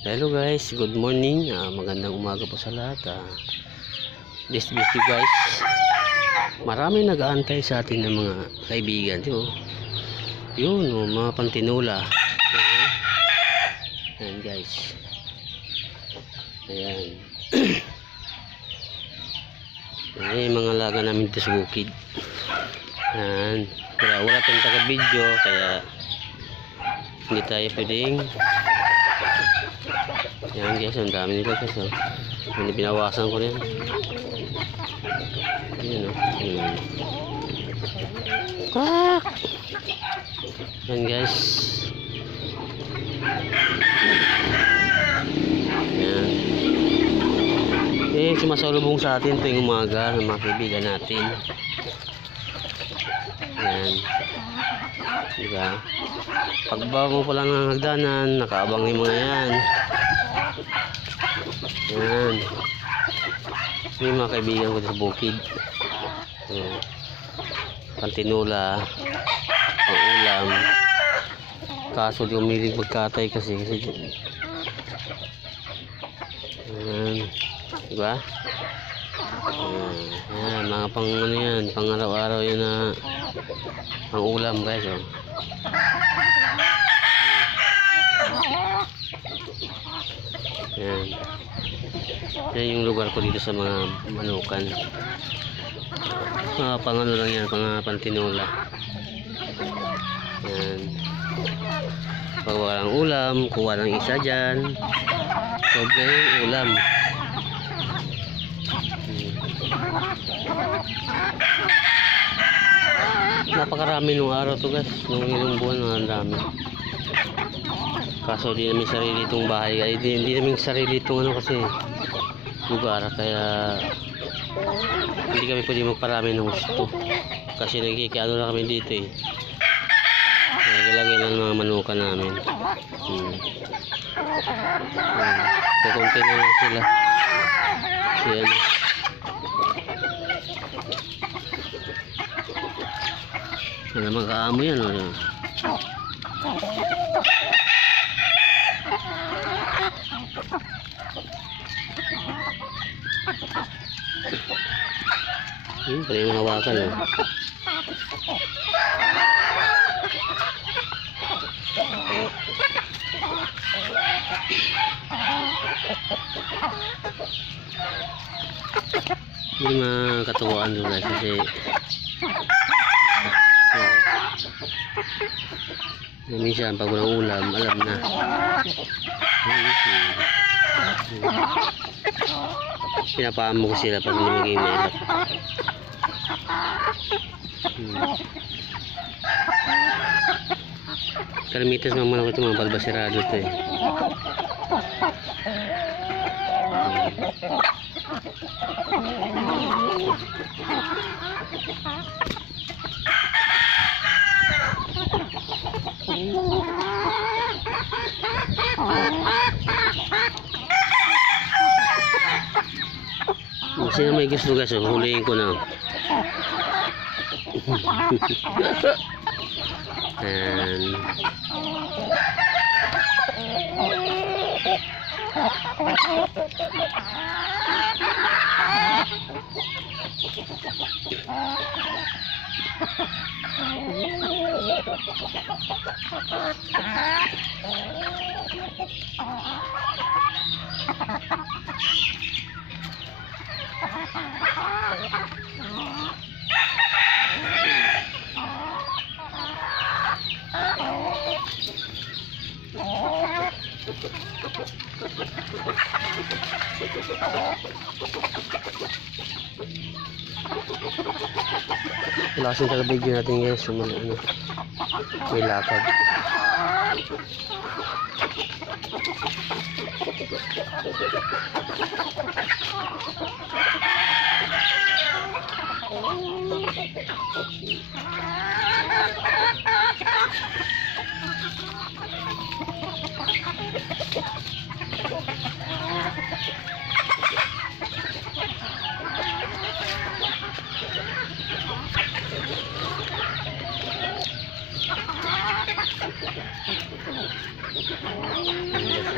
Hello guys, good morning. Magandang umaga po sa lahat. This video guys, marami nag-aantay sa atin ng mga kaibigan. Yun, mga pantinula. Ayan guys. Ayan. Ayan yung mga laga namin dito sa bukid. Ayan. Wala tayong taga-video, kaya hindi tayo pwedeng. Ayan guys, ang dami nila guys. Hindi binawasan ko rin. Ayan o. Quack! Ayan guys. Ayan. Sumasalubong sa atin tuwing umaga ng mga kaibigan natin. Ayan. Diba? Pagbaba mo pa lang ng hagdanan, nakaabang yung mga yan. Ayan. May mga kaibigan ko sa bukid. Ayan. Pantinula, pang-ulam. Kaso di umilig magkatay kasi. Ayan. Diba? Ayan. Mga pang ano yan, pang araw-araw yan na pang ulam guys. Ayan. Yan yung lugar ko dito sa mga manukan. Pang ano lang yan, pang pantinula. Ayan. Pag walang ulam, kuha ng isa dyan. Sobrang yung ulam. Napakarami nung araw to guys. Nung ilang buwan, ang dami. Kaso di namin sarili itong bahay. Hindi namin sarili itong ano kasi lugar, kaya hindi kami pwede magparami ng gusto kasi nagkikiano na kami dito eh. Nagilagay lang mga manuka namin. Kukunti na lang sila. Yan. Ano naman kaamo yan o. Pwede yung hawakan o. Hindi makatuwaan doon guys kasi minsan pag walang ulam alam na. Pinapaamo ko sila pag hindi maging mailap. Kalamitas mga manok ito, mga balbasirado ito eh. Sino may gusto guys, huliin ko na. And lakas yung taga-video natin guys. May lakad. Ayan, guys.